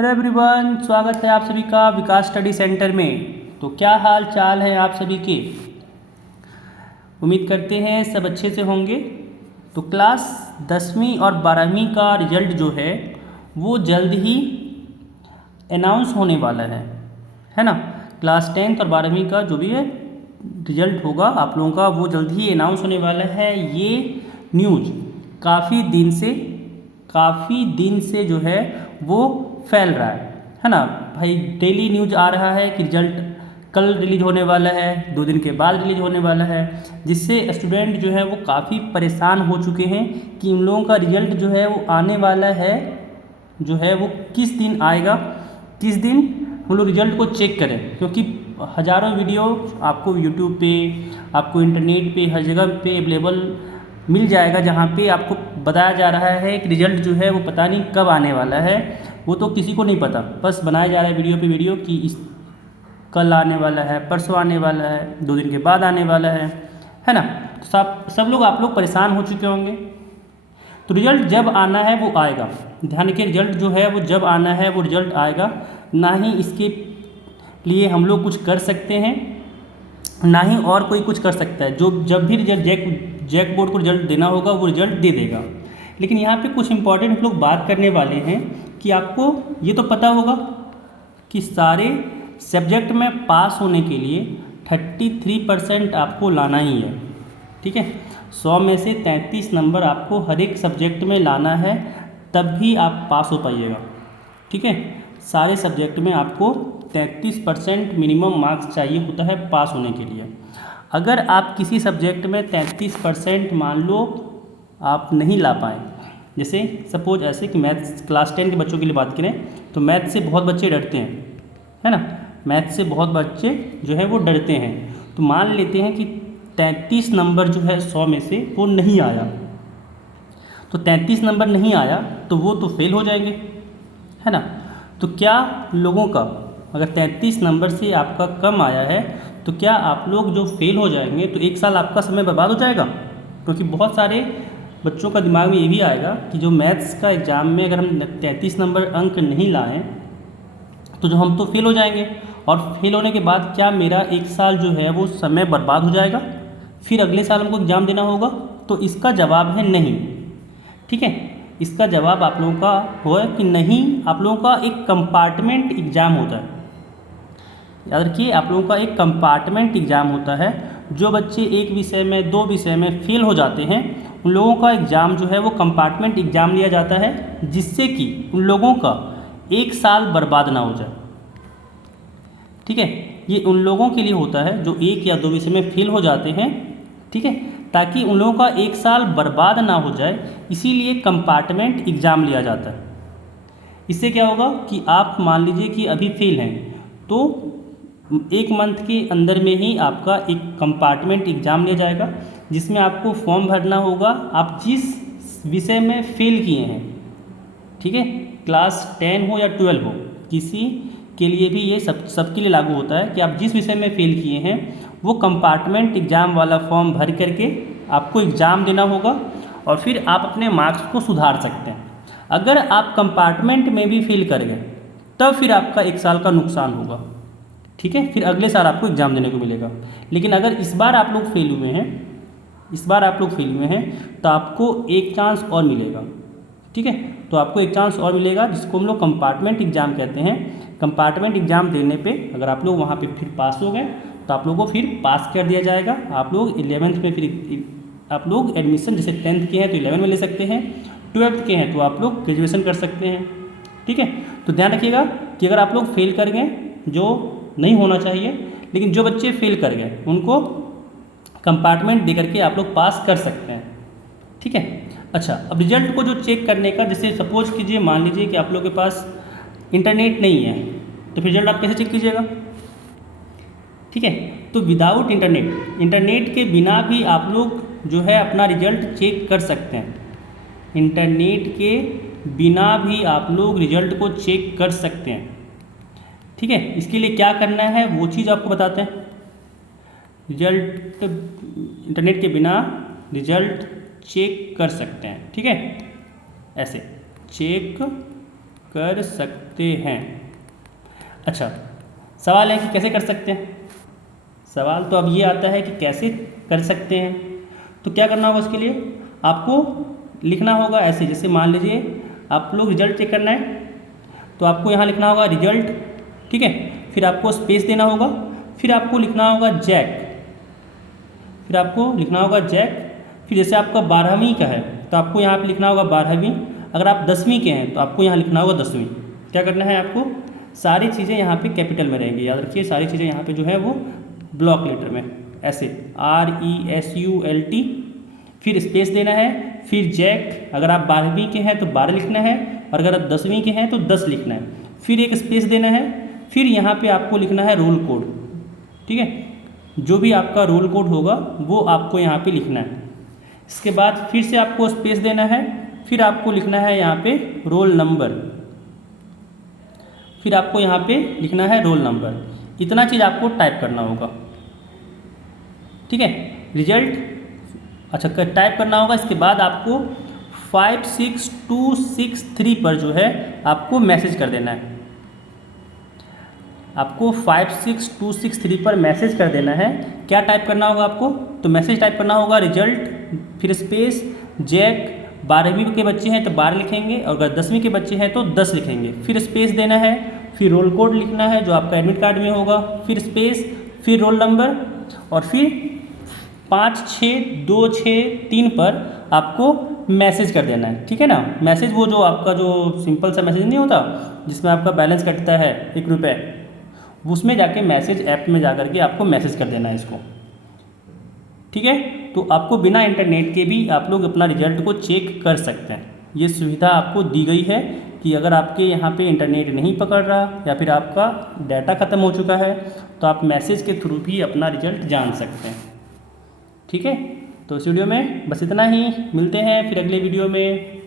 Hello everyone, स्वागत है आप सभी का विकास स्टडी सेंटर में। तो क्या हाल चाल है आप सभी के? उम्मीद करते हैं सब अच्छे से होंगे। तो क्लास 10वीं और 12वीं का रिजल्ट जो है वो जल्द ही अनाउंस होने वाला है ना। क्लास 10th और 12वीं का जो भी है रिजल्ट होगा आप लोगों का वो जल्द ही अनाउंस होने वाला है। ये न्यूज़ काफ़ी दिन से जो है वो फैल रहा है ना भाई। डेली न्यूज़ आ रहा है कि रिजल्ट कल रिलीज होने वाला है, 2 दिन के बाद रिलीज होने वाला है, जिससे स्टूडेंट जो है वो काफ़ी परेशान हो चुके हैं कि उन लोगों का रिजल्ट जो है वो आने वाला है, जो है वो किस दिन आएगा, किस दिन हम लोग रिजल्ट को चेक करें। क्योंकि हज़ारों वीडियो आपको यूट्यूब पे, आपको इंटरनेट पे, हर जगह पे अवेलेबल मिल जाएगा, जहाँ पे आपको बताया जा रहा है कि रिजल्ट जो है वो पता नहीं कब आने वाला है। वो तो किसी को नहीं पता, बस बनाया जा रहा है वीडियो पे वीडियो कि इस कल आने वाला है, परसों आने वाला है, 2 दिन के बाद आने वाला है ना। तो सब लोग आप लोग परेशान हो चुके होंगे। तो रिजल्ट जब आना है वो आएगा, ध्यान रखिए। रिजल्ट जो है वो जब आना है वो रिजल्ट आएगा, ना ही इसके लिए हम लोग कुछ कर सकते हैं, ना ही और कोई कुछ कर सकता है। जो जब भी रिजल्ट जैक बोर्ड को रिजल्ट देना होगा वो रिजल्ट दे देगा। लेकिन यहाँ पे कुछ इंपॉर्टेंट हम लोग बात करने वाले हैं कि आपको ये तो पता होगा कि सारे सब्जेक्ट में पास होने के लिए 33% आपको लाना ही है, ठीक है। 100 में से 33 नंबर आपको हर एक सब्जेक्ट में लाना है, तब भी आप पास हो पाइएगा, ठीक है। सारे सब्जेक्ट में आपको 33% मिनिमम मार्क्स चाहिए होता है पास होने के लिए। अगर आप किसी सब्जेक्ट में 33% मान लो आप नहीं ला पाए, जैसे सपोज ऐसे कि मैथ्स क्लास 10 के बच्चों के लिए बात करें तो मैथ से बहुत बच्चे डरते हैं, है ना। मैथ से बहुत बच्चे जो है वो डरते हैं। तो मान लेते हैं कि 33 नंबर जो है 100 में से वो नहीं आया, तो 33 नंबर नहीं आया तो वो तो फेल हो जाएंगे, है ना। तो क्या लोगों का अगर 33 नंबर से आपका कम आया है तो क्या आप लोग जो फेल हो जाएंगे तो 1 साल आपका समय बर्बाद हो जाएगा? क्योंकि बहुत सारे बच्चों का दिमाग में ये भी आएगा कि जो मैथ्स का एग्ज़ाम में अगर हम 33 नंबर अंक नहीं लाएं तो जो हम तो फेल हो जाएंगे, और फेल होने के बाद क्या मेरा 1 साल जो है वो समय बर्बाद हो जाएगा, फिर अगले साल हमको एग्ज़ाम देना होगा? तो इसका जवाब है नहीं, ठीक है। इसका जवाब आप लोगों का हो कि नहीं। आप लोगों का एक कंपार्टमेंट एग्ज़ाम होता है, याद रखिए, आप लोगों का एक कंपार्टमेंट एग्ज़ाम होता है। जो बच्चे एक विषय में 2 विषय में फेल हो जाते हैं उन लोगों का एग्ज़ाम जो है वो कंपार्टमेंट एग्ज़ाम लिया जाता है, जिससे कि उन लोगों का 1 साल बर्बाद ना हो जाए, ठीक है। ये उन लोगों के लिए होता है जो 1 या 2 विषय में फेल हो जाते हैं, ठीक है, ताकि उन लोगों का 1 साल बर्बाद ना हो जाए, इसीलिए कंपार्टमेंट एग्ज़ाम लिया जाता है। इससे क्या होगा कि आप मान लीजिए कि अभी फेल हैं तो 1 मंथ के अंदर में ही आपका एक कंपार्टमेंट एग्ज़ाम लिया जाएगा, जिसमें आपको फॉर्म भरना होगा आप जिस विषय में फेल किए हैं, ठीक है। क्लास 10 हो या 12 हो, किसी के लिए भी ये सबके लिए लागू होता है कि आप जिस विषय में फेल किए हैं वो कंपार्टमेंट एग्ज़ाम वाला फॉर्म भर करके आपको एग्ज़ाम देना होगा, और फिर आप अपने मार्क्स को सुधार सकते हैं। अगर आप कंपार्टमेंट में भी फेल कर गए तब फिर आपका 1 साल का नुकसान होगा, ठीक है। फिर अगले साल आपको एग्ज़ाम देने को मिलेगा। लेकिन अगर इस बार आप लोग फेल हुए हैं तो आपको एक चांस और मिलेगा, ठीक है। तो आपको एक चांस और मिलेगा, जिसको हम लोग कंपार्टमेंट एग्ज़ाम कहते हैं। कंपार्टमेंट एग्ज़ाम देने पे अगर आप लोग वहाँ पे फिर पास हो गए तो आप लोगों को फिर पास कर दिया जाएगा। आप लोग 11th में फिर आप लोग एडमिशन, जैसे 10th के हैं तो 11 में ले सकते हैं, 12th के हैं तो आप लोग ग्रेजुएशन कर सकते हैं, ठीक है। तो ध्यान रखिएगा कि अगर आप लोग फेल कर गए, जो नहीं होना चाहिए, लेकिन जो बच्चे फेल कर गए उनको कंपार्टमेंट दे करके आप लोग पास कर सकते हैं, ठीक है। अच्छा, अब रिजल्ट को जो चेक करने का, जैसे सपोज कीजिए, मान लीजिए कि आप लोग के पास इंटरनेट नहीं है, तो फिर रिजल्ट आप कैसे चेक कीजिएगा, ठीक है। तो विदाउट इंटरनेट के बिना भी आप लोग जो है अपना रिजल्ट चेक कर सकते हैं। इंटरनेट के बिना भी आप लोग रिजल्ट को चेक कर सकते हैं, ठीक है। इसके लिए क्या करना है वो चीज़ आपको बताते हैं। रिजल्ट इंटरनेट के बिना रिजल्ट चेक कर सकते हैं, ठीक है। ऐसे चेक कर सकते हैं। अच्छा, सवाल है कि कैसे कर सकते हैं। सवाल तो अब ये आता है कि कैसे कर सकते हैं। तो क्या करना होगा उसके लिए, आपको लिखना होगा ऐसे, जैसे मान लीजिए आप लोग रिजल्ट चेक करना है तो आपको यहाँ लिखना होगा रिजल्ट, ठीक है, फिर आपको स्पेस देना होगा, फिर आपको लिखना होगा जैक, फिर आपको लिखना होगा जैक। फिर जैसे आपका 12वीं का है तो आपको यहाँ पे लिखना होगा 12वीं। अगर आप 10वीं के हैं तो आपको यहाँ लिखना होगा 10वीं। क्या करना है आपको, सारी चीज़ें यहाँ पे कैपिटल में रहेंगी, याद रखिए सारी चीज़ें यहाँ पे जो है वो ब्लॉक लेटर में ऐसे RESULT, फिर स्पेस देना है, फिर जैक। अगर आप 12वीं के हैं तो 12 लिखना है, और अगर आप 10वीं के हैं तो 10 लिखना है, फिर एक स्पेस देना है, फिर यहाँ पे आपको लिखना है रोल कोड, ठीक है, जो भी आपका रोल कोड होगा वो आपको यहाँ पे लिखना है। इसके बाद फिर से आपको स्पेस देना है, फिर आपको लिखना है यहाँ पे रोल नंबर, फिर आपको यहाँ पे लिखना है रोल नंबर। इतना चीज़ आपको टाइप करना होगा, ठीक है। रिजल्ट अच्छा टाइप करना होगा। इसके बाद आपको 56263 पर जो है आपको मैसेज कर देना है, आपको 56263 पर मैसेज कर देना है। क्या टाइप करना होगा आपको, तो मैसेज टाइप करना होगा रिजल्ट, फिर स्पेस जैक। 12वीं के बच्चे हैं तो 12 लिखेंगे, और अगर 10वीं के बच्चे हैं तो 10 लिखेंगे, फिर स्पेस देना है, फिर रोल कोड लिखना है जो आपका एडमिट कार्ड में होगा, फिर स्पेस, फिर रोल नंबर, और फिर 56263 पर आपको मैसेज कर देना है, ठीक है ना। मैसेज वो जो आपका जो सिंपल सा मैसेज नहीं होता जिसमें आपका बैलेंस कटता है 1 रुपये, उसमें जाके मैसेज ऐप में जा करके आपको मैसेज कर देना है इसको, ठीक है। तो आपको बिना इंटरनेट के भी आप लोग अपना रिजल्ट को चेक कर सकते हैं। ये सुविधा आपको दी गई है कि अगर आपके यहाँ पे इंटरनेट नहीं पकड़ रहा या फिर आपका डाटा ख़त्म हो चुका है तो आप मैसेज के थ्रू भी अपना रिजल्ट जान सकते हैं, ठीक है। तो इस वीडियो में बस इतना ही, मिलते हैं फिर अगले वीडियो में।